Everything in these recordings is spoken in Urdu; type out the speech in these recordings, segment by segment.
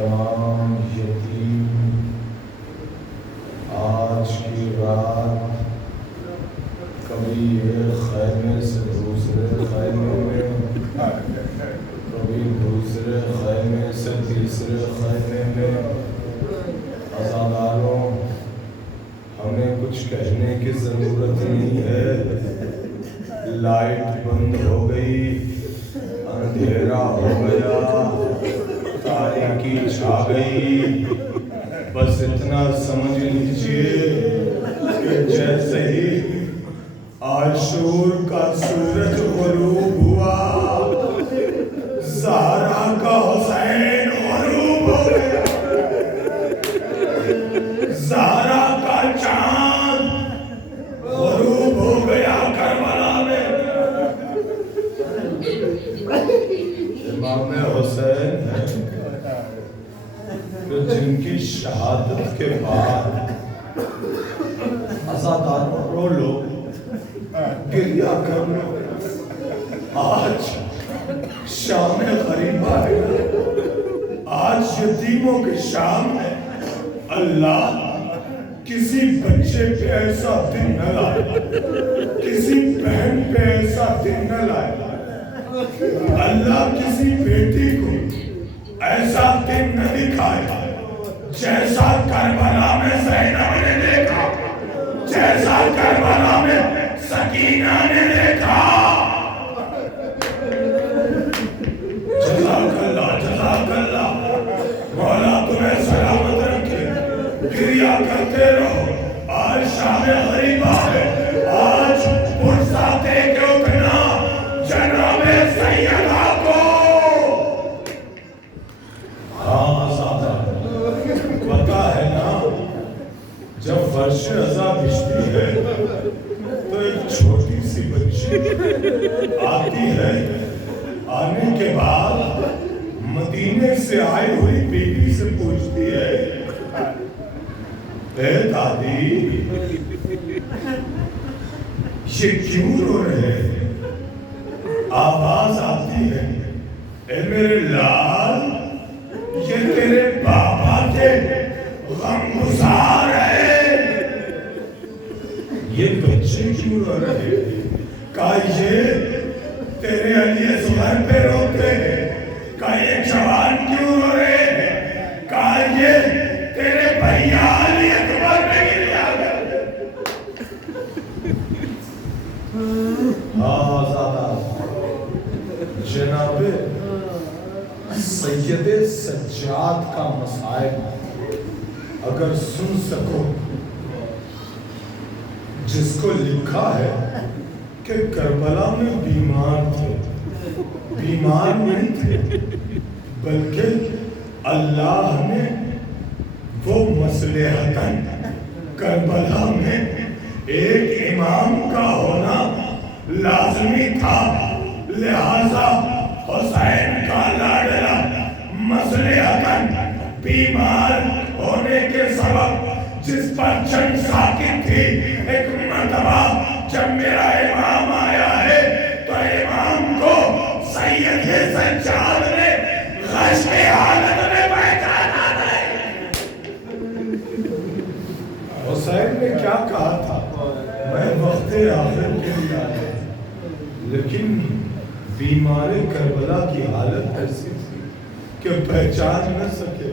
تمام یتیم آج کی رات کبھی ایک خیمے سے دوسرے خیمے میں، کبھی دوسرے خیمے سے تیسرے خیمے میں، عزاداروں ہمیں کچھ کہنے کی ضرورت نہیں ہے، لائٹ بند ہو گئی، اندھیرا ہو گیا، تاریکی چھا گئی، بس اتنا سمجھ لیجئے کہ جیسے ہی عاشور کا سورج غروب ہوا، زہرا کا حسین غروب ہو گیا، زہرا کا چاند غروب ہو گیا کربلا میں۔ امام حسین ہے کہ جن کی شہادت کے بعد عزاداروں رو لو، گریہ کر لو، آج شام غریبہ ہے، آج یتیموں کی شام ہے۔ اللہ کسی بچے پہ ایسا دن نہ لائے، کسی بہن پہ ایسا دن نہ لائے، اللہ کسی بیٹی کو ایسا دن نہ دکھائے جیسا کربلا میں زینب نے دیکھا، جیسا کربلا میں سکینہ نے دیکھا۔ جزاک اللہ، جزاک اللہ، مولا تمہیں سلامت رکھے، گریہ کرتے رہو۔ آج شام غریبہ ہے، آج پرساتے کے اٹھنا جناب سیدہ کو۔ ہاں سادہ پتا ہے نا، جب فرش عزا بچھتی ہے تو ایک چھوٹی سی بچی آتی ہے، آنے کے بعد مدینے سے آئی ہوئی بیٹی سے پوچھتی ہے، اے دادی یہ کیوں رو رہے ہیں؟ آواز آتی ہے، اے میرے لال یہ تیرے بابا کے غمگسار ہے۔ یہ بچے کیوں رو رہے ہیں؟ کہا یہ تیرے علی اصغر پہ روتے ہیں۔ کہا یہ جوان کیوں رو رہے ہیں؟ کہا یہ تیرے بھیا علی اکبر پہ گریا گئے۔ ہاں زیادہ جناب سید سجاد کا مسائل اگر سن سکو، جس کو لکھا ہے کہ کربلا میں بیمار تھے، بیمار نہیں تھے بلکہ اللہ نے وہ مصلحتاً کربلا میں ایک امام کا ہونا لازمی تھا، لہذا حسین کا لاڈلا مصلحتاً بیمار ہونے کے سبب جس پر جنگ ساکن تھی، ایک مرتبہ جب میرا امام آیا ہے تو امام کو سید سجاد نے غش کی حالت میں پہچانا ہے۔ حسین نے کیا کہا تھا؟ میں وقت آخر کے لیے آیا، لیکن بیمار کربلا کی حالت ایسی تھی کہ پہچان نہ سکے۔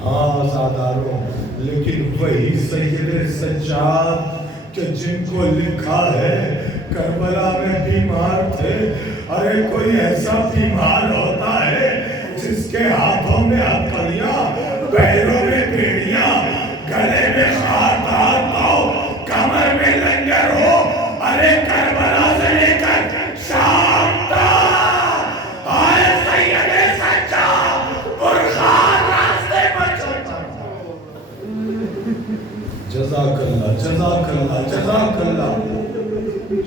ہاں زاداروں، لیکن وہی سید سجاد کہ جن کو لکھا ہے کربلا میں بیمار تھے۔ ارے کوئی ایسا بیمار ہوتا ہے جس کے ہاتھوں میں ہتھکڑیاں، پیروں میں بیڑیاں، گلے میں خاردار پاؤ، کمر میں لنگر ہو، ارے کربلا سے لے کر شام تک آئے سید سجاد برخان راستے پر چلتا۔ جزاک اللہ، جزاک اللہ، جزاک اللہ۔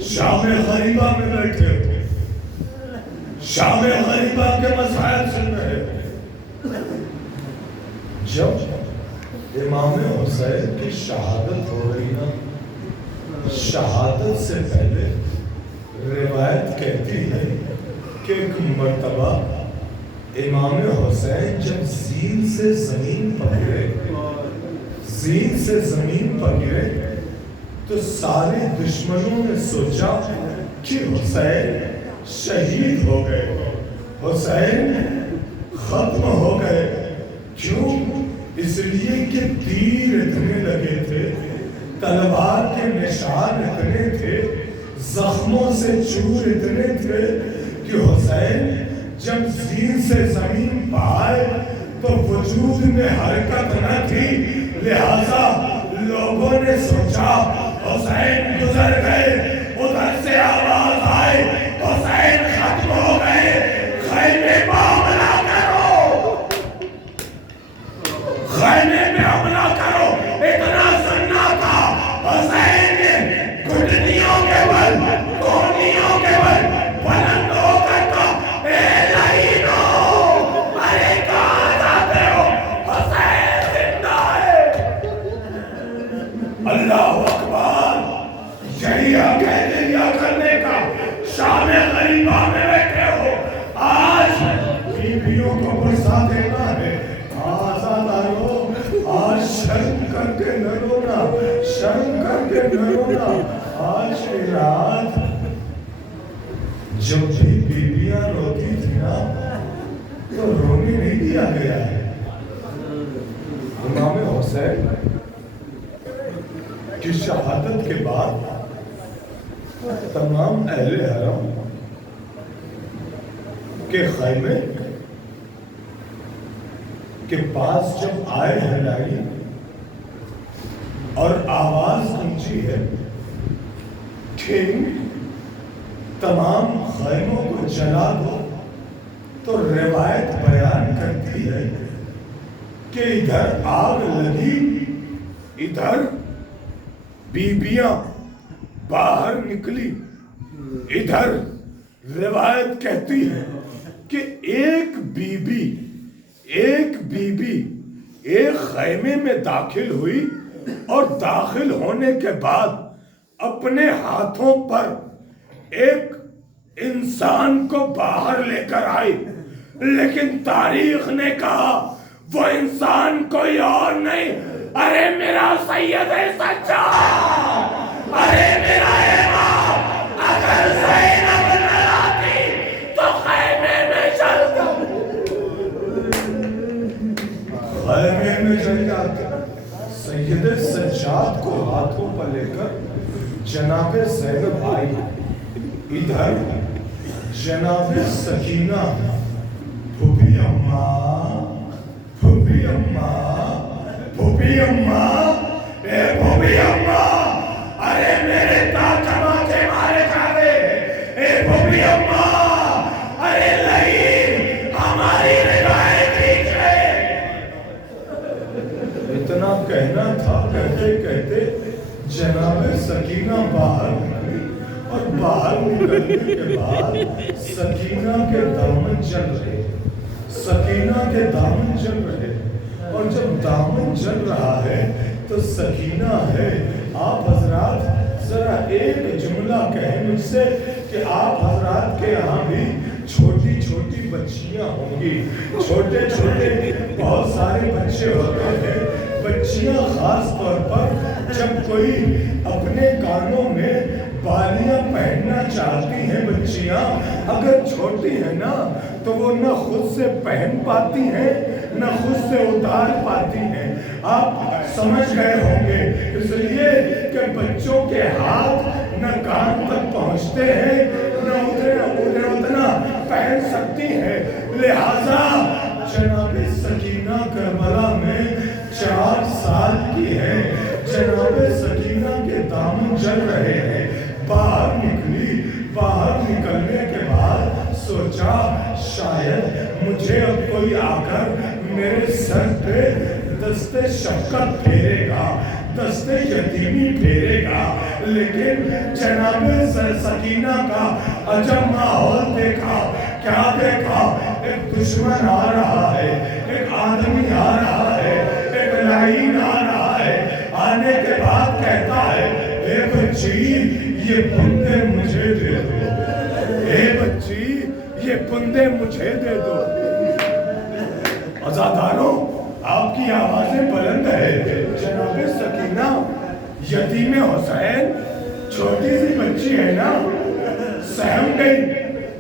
شام غریبہ میں بیٹھے ہو، شام غریبہ کے مسائل سن رہے ہو۔ جب امام حسین کی شہادت ہو رہی نا، شہادت سے پہلے روایت کہتی ہے کہ ایک مرتبہ امام حسین جب زین سے زمین پر گرے تو سارے دشمنوں نے سوچا کہ حسین شہید ہو گئے، حسین ختم ہو گئے۔ کیوں؟ اس لیے کہ تیر اتنے لگے تھے، تلوار کے نشان اتنے تھے، زخموں سے چور اتنے تھے کہ حسین جب زین سے زمین پائے تو وجود میں حرکت نہ تھی، لہذا لوگوں نے سوچا حسین گزر گئے۔ ادھر سے آواز آئے حسین ختم ہو گئے، خیمے پہ حملہ کرو، خیمے پہ حملہ کرو۔ اتنا سننا تھا، حسین نے گھٹنیوں کے بل، کونیوں کے بل بلند ہو کر کہا، اے لعینو، ارے کہاں جاتے ہو؟ حسین زندہ ہے۔ اللہ اکبر، یہی اکیلیا کرنے کا شام غریبہ میں بیٹھے ہو۔ آج بیویوں کو برسا دینا ہے، آزاد آئو، آج شرم کر کے نہ رونا، شرم کر کے نہ رونا۔ آج کی رات جب بھی بیویاں روتی تھی نا تو رونے نہیں دیا گیا ہے۔ امام حسین کی شہادت کے بعد تمام اہل حرم کے خیمے کے پاس جب آئے ہلائی اور آواز اونچی ہے کہ تمام خیموں کو جلا دو، تو روایت بیان کرتی ہے کہ ادھر آگ لگی، ادھر بیبیاں باہر نکلی۔ ادھر روایت کہتی ہے کہ ایک بیوی ایک خیمے میں داخل ہوئی اور داخل ہونے کے بعد اپنے ہاتھوں پر ایک انسان کو باہر لے کر آئی، لیکن تاریخ نے کہا وہ انسان کوئی اور نہیں، ارے میرا سید سجاد، ارے میرا امام، اگر زینب نہ آتی تو خیمے میں چل جاتے۔ سید سجاد کو ہاتھوں پر لے کر جناب زینب آئی، ادھر جناب سکینہ، پھوپھی اماں، پھوپھی اماں، پھوپھی اماں، اے پھوپھی اماں، ارے میرے تاجماچے مارے جا رہے، اے پھوپھی اماں، ارے لئی ہماری ردائیں کھینچ رہے۔ اتنا کہنا تھا، کہتے کہتے جناب سکینہ باہر نکلی، اور باہر نکلنے کے بعد سکینہ کے دامن جل رہے، سکینہ کے دامن جل رہے، اور جب دامن جل رہا ہے تو سکینہ ہے، آپ حضرات ذرا ایک جملہ کہیں مجھ سے کہ آپ حضرات کے یہاں بھی چھوٹی چھوٹی بچیاں ہوں گی، چھوٹے چھوٹے بہت سارے بچے ہوتے ہیں۔ بچیاں خاص طور پر جب کوئی اپنے کانوں میں بالیاں پہننا چاہتی ہیں، بچیاں اگر چھوٹی ہیں نا تو وہ نہ خود سے پہن پاتی ہیں نہ خود سے اتار پاتی ہیں۔ آپ سمجھ گئے ہوں گے، اس لیے کہ بچوں کے ہاتھ نہ کان تک پہنچتے ہیں، نہ اتنا پہن سکتی ہیں، لہذا جناب سکینہ کربلا میں 4 سال کی ہے، جناب سکینہ کے دامن جل رہے ہیں۔ باہر نکلی، باہر نکلنے کے بعد سوچا شاید مجھے اب کوئی آ کر میرے سر پہ دست شفقت پھیرے گا، دست یتیمی پھیرے گا، لیکن جناب سکینہ کا عجب ماحول دیکھا۔ کیا دیکھا؟ ایک دشمن آ رہا ہے، ایک آدمی آ رہا ہے، ایک لعین آ رہا ہے، آنے کے بعد کہتا ہے اے بچی یہ پندے مجھے دے دو، اے بچی یہ پندے مجھے دے دو۔ عزاداروں آپ کی آوازیں بلند ہے. جناب سکینہ یتیم حسین چھوٹی سی بچی ہے نا, سہم گئی.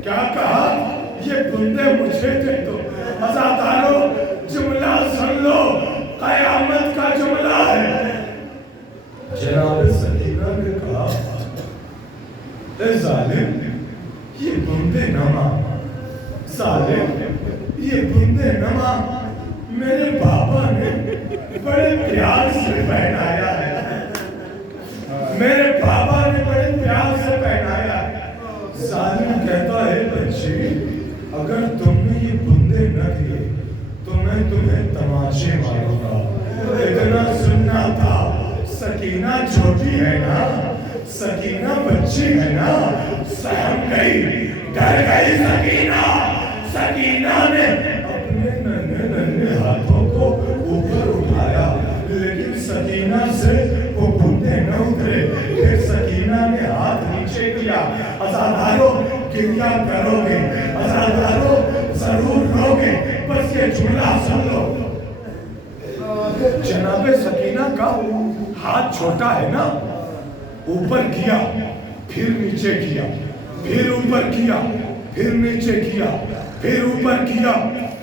کیا کہا یہ بندے مجھے دے دو. عزاداروں جملہ سن لو, قیامت کا جملہ ہے. جناب سکینہ نے کہا اے ظالم یہ بندے نما, ظالم یہ بندے نما میرے بابا نے بڑے پیار سے پہنایا ہے, میرے بابا نے بڑے پیار سے پہنایا ہے. ظالم کہتا ہے بچی اگر تم نے یہ بندے نہ دیے تو میں تمہیں تماشے ماروں گا. اتنا سننا تھا, سکینہ چھوٹی ہے نا, سکینہ بچی ہے نا, سہم گئی, ڈر گئی سکینہ. سکینہ نے اپنے ننھے ننھے ہاتھوں کو اوپر اٹھایا لیکن سکینہ سے وہ بندے نہ اترے. پھر سکینہ نے ہاتھ نیچے کیا. عزاداروں گریہ کرو گے, عزاداروں ضرور رو گے, بس یہ جملہ سن لو. جناب سکینہ کا ہاتھ چھوٹا ہے نا, اوپر کیا پھر نیچے کیا, پھر اوپر کیا پھر نیچے کیا, پھر اوپر کیا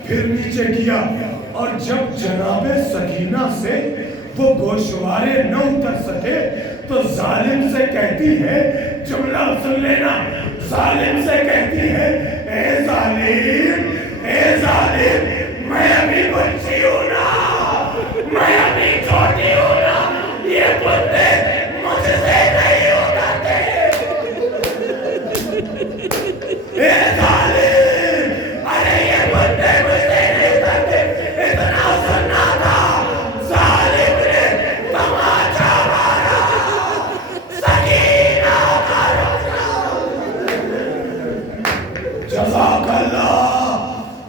پھر نیچے کیا. اور جب جناب سکینہ سے وہ گوشوارے نہ اتر سکے تو ظالم سے کہتی ہے, جملہ سن لینا, ظالم سے کہتی ہے اے ظالم, اے ظالم میں ابھی بچی ہوں نا, میں ابھی چھوٹی ہوں نا, یہ بندے مجھ سے نہیں اٹھاتے. اے ظالم ارے یہ بندے مجھ سے نہیں اٹھاتے. اتنا سننا تھا, ظالم نے تماچا مارا. سکینہ کا جزاک اللہ,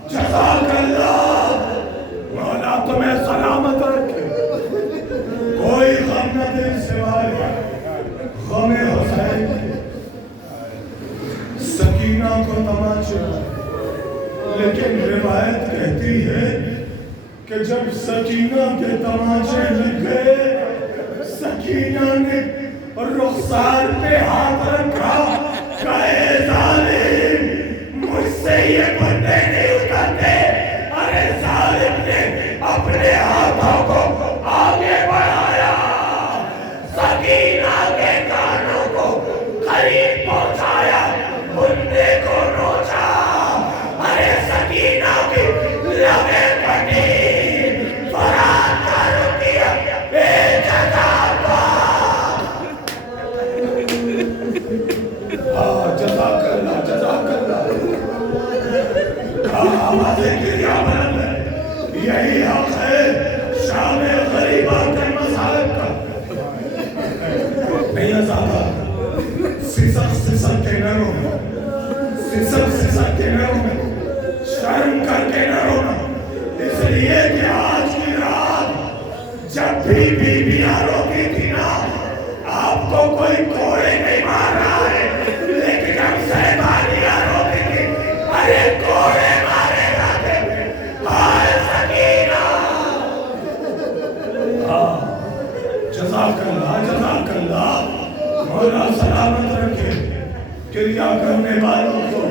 جزاک اللہ, مولا تمہیں سلامت رکھے. کوئی غم نہ دے سوائے غم حسین. سکینہ کو تماچا, لیکن روایت کہتی ہے کہ جب سکینہ کے تماچے لگ گئے, سکینہ نے رخسار پہ ہاتھ رکھا, کہے ظالم مجھ سے یہ بندے نہیں اٹھاتے. ارے ظالم نے اپنے ہاتھوں کو آگے بڑھایا, سکینہ کے کانوں کو قریب پہنچایا, بندے کو نوچا. ارے سکینہ کی لبیں کٹی, فرات کا رکیا بے جزا. جزاک اللہ, جزاک اللہ. آوازیں گریہ بلند ہے, یہی حق ہے شام غریبہ کے مسائل کا. نہیں ازادہ, سسک سسک کے نہ رونا, سسک سسک کے نہ رونا, شرم کر کے نہ رونا. اس لیے کہ آج کی رات جب بھی بیویاں روتی تھی نا, آپ کو کوئی کوڑے نہیں مار رہا ہے, لیکن جب شیطانیاں روتی تھی ارے کوڑے مارے جاتے تھے. ہائے سکینہ. جزاک اللہ, جزاک اللہ, مولا سلامت رکھے. کریا کرنے والوں کو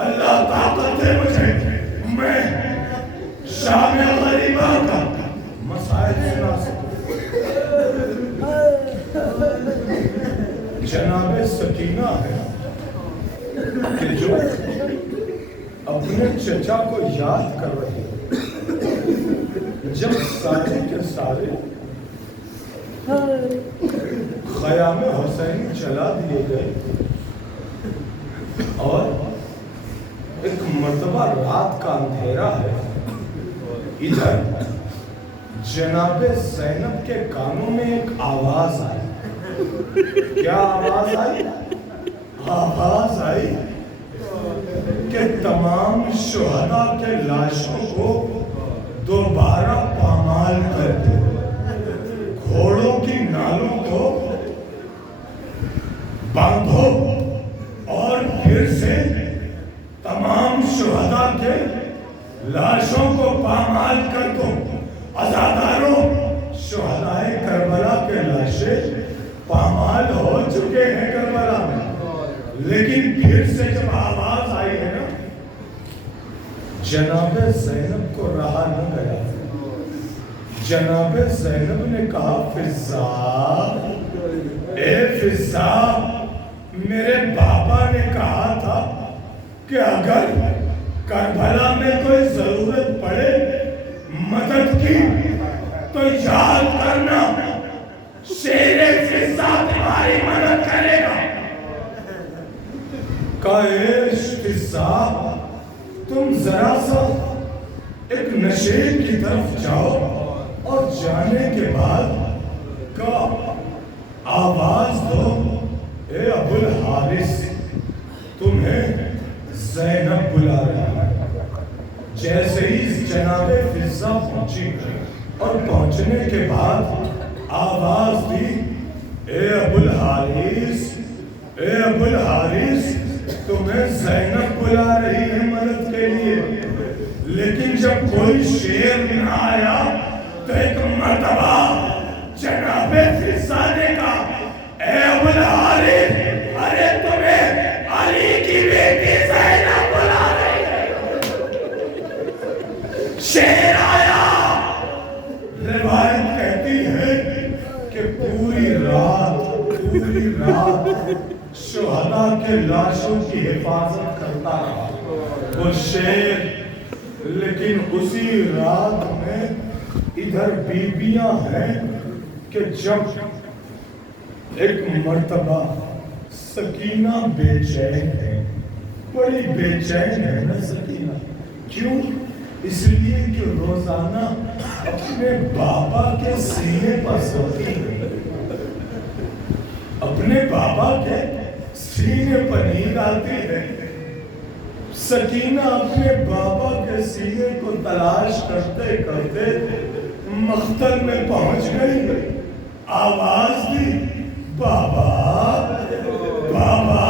اللہ طاقت دے مجھے, میں شام غریبہ کا مسائل سنا سکوں. جناب سکینہ ہے کہ جو اپنے چچا کو یاد کر رہے ہیں جب سارے کے سارے خیام حسین چلا دیے گئے اور ایک مرتبہ رات کا اندھیرا ہے. ادھر جناب زینب کے کانوں میں ایک آواز آئی. کیا آواز آئی؟ آواز آئی کہ تمام شہداء کے لاشوں کو دوبارہ پامال کر دو, گھوڑوں کی نالوں کو باندھو اور پھر سے تمام شہداء کے لاشوں کو پامال لیکن پھر سے جب آواز آئی ہے نا، جناب زینب کو رہا نہ گیا. جناب زینب نے کہا فضا، اے فضا، میرے بابا نے کہا تھا کہ اگر کربلا میں کوئی ضرورت پڑے مدد کی تو یاد کرنا شیر فضا تمہاری مدد کرے گا. کاش فضا تم ذرا سا ایک نشیب کی طرف جاؤ اور جانے کے بعد کا آواز دو، اے ابو الحارث تمہیں زینب بلا رہی ہے. جیسے ہی جناب فضا پہنچی اور پہنچنے کے بعد آواز دی، اے ابو الحارث، اے ابو الحارث تمہیں زینب بلا رہی ہے مدد کے لیے. لیکن جب کوئی شیر نہ آیا تو ایک مرتبہ جناب فضا نے کہا، اے ابو الحارث، ارے تمہیں علی کی بیٹی زینب بلا رہی ہے. شیر آیا. روایت کہتی ہے کہ پوری رات شہداء کے لاشوں کی حفاظت کرتا رہا وہ شیر. لیکن اسی رات میں ادھر بیبیاں ہیں کہ جب ایک مرتبہ سکینہ بے چین ہے، بڑی بے چین ہے نا سکینہ. کیوں؟ اس لیے کہ روزانہ اپنے بابا کے سینے پر سوتی ہے، اپنے بابا کے سینے پر نیند آتی ہے. سکینہ اپنے بابا کے سینے کو تلاش کرتے کرتے مقتل میں پہنچ گئی. آواز دی، بابا بابا،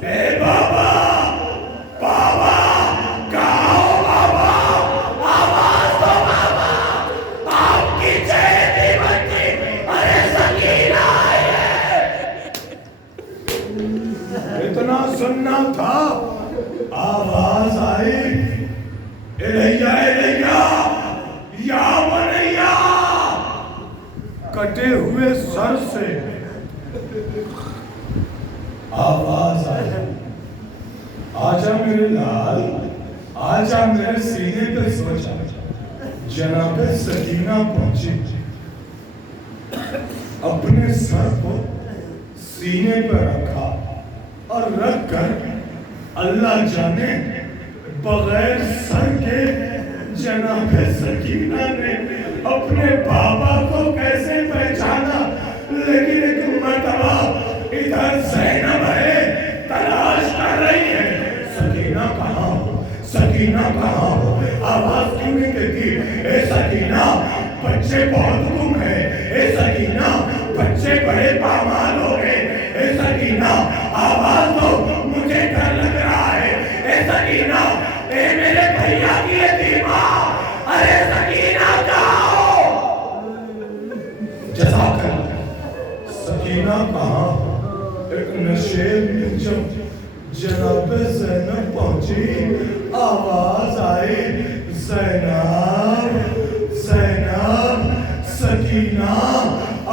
اے بابا بابا، کہاں ہو بابا؟ آواز دو بابا، آپ کی چہری بچی، ارے سکینہ آئی ہے. اتنا سننا تھا، آواز آئی، الیہ الیہ یا بنیا. کٹے ہوئے سر سے آواز آئی، آجا میرے لال، آجا میرے سینے پہ سو جا. جناب سکینہ پہنچی، اپنے سر کو سینے پہ رکھا اور رکھ کر اللہ جانے بغیر سر کے جناب سکینہ نے اپنے بابا کو کیسے پہچانا. لیکن ایک مرتبہ ادھر زینب ہے، تلاش کر رہی ہے، سکینہ کہاں ہو، سکینہ کہاں ہو. آواز کیوں نہیں کہتی، اے سکینہ بچے بہت گم ہے، اے سکینہ بچے بڑے پامال ہو گئے، اے سکینہ آواز دو، مجھے ڈر لگ رہا ہے. اے سکینہ، اے میرے بھیا کی یتیمہ، ارے سکینہ کہاں ہو؟ جزاک اللہ. سکینہ کہاں ہو؟ ایک نشیب میں جب جناب زینب پہنچی، آواز آئی، زینب زینب. سکینہ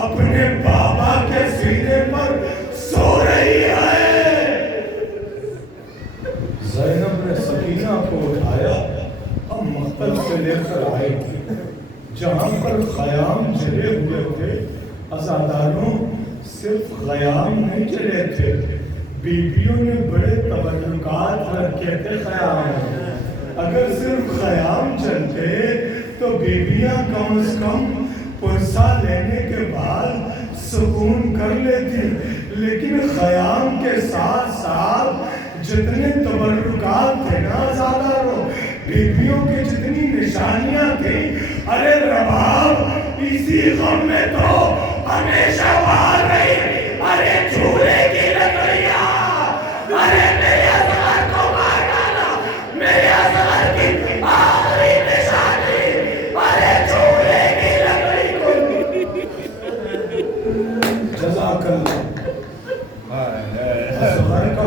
اپنے بابا کے سینے پر سو رہی ہے. زینب نے سکینہ کو اٹھایا اور مقتل سے لے کر آئی تھی. جہاں پر خیام جلے ہوئے تھے، عزاداروں صرف خیام نہیں جلے تھے، بیویوں نے بڑے تبرکات رکھے تھے خیام میں. اگر صرف خیام جلتے تو بیویاں کم از کم پرسہ لینے کے بعد سکون کر لیتی. لیکن خیام کے ساتھ ساتھ جتنے تبرکات تھے نا عزاداروں، بیویوں کی جتنی نشانیاں تھیں، ارے رباب اسی غم میں تو ہمیشہ باہر رہی. ارے جھولے کی لکڑیاں، ارے میرے اصغر کو مار ڈالا، میرے اصغر کی آخری نشانی، ارے جھولے کی لکڑی کو. جزاک اللہ. اصغر کا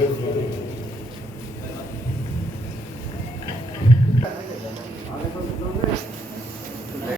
Yes,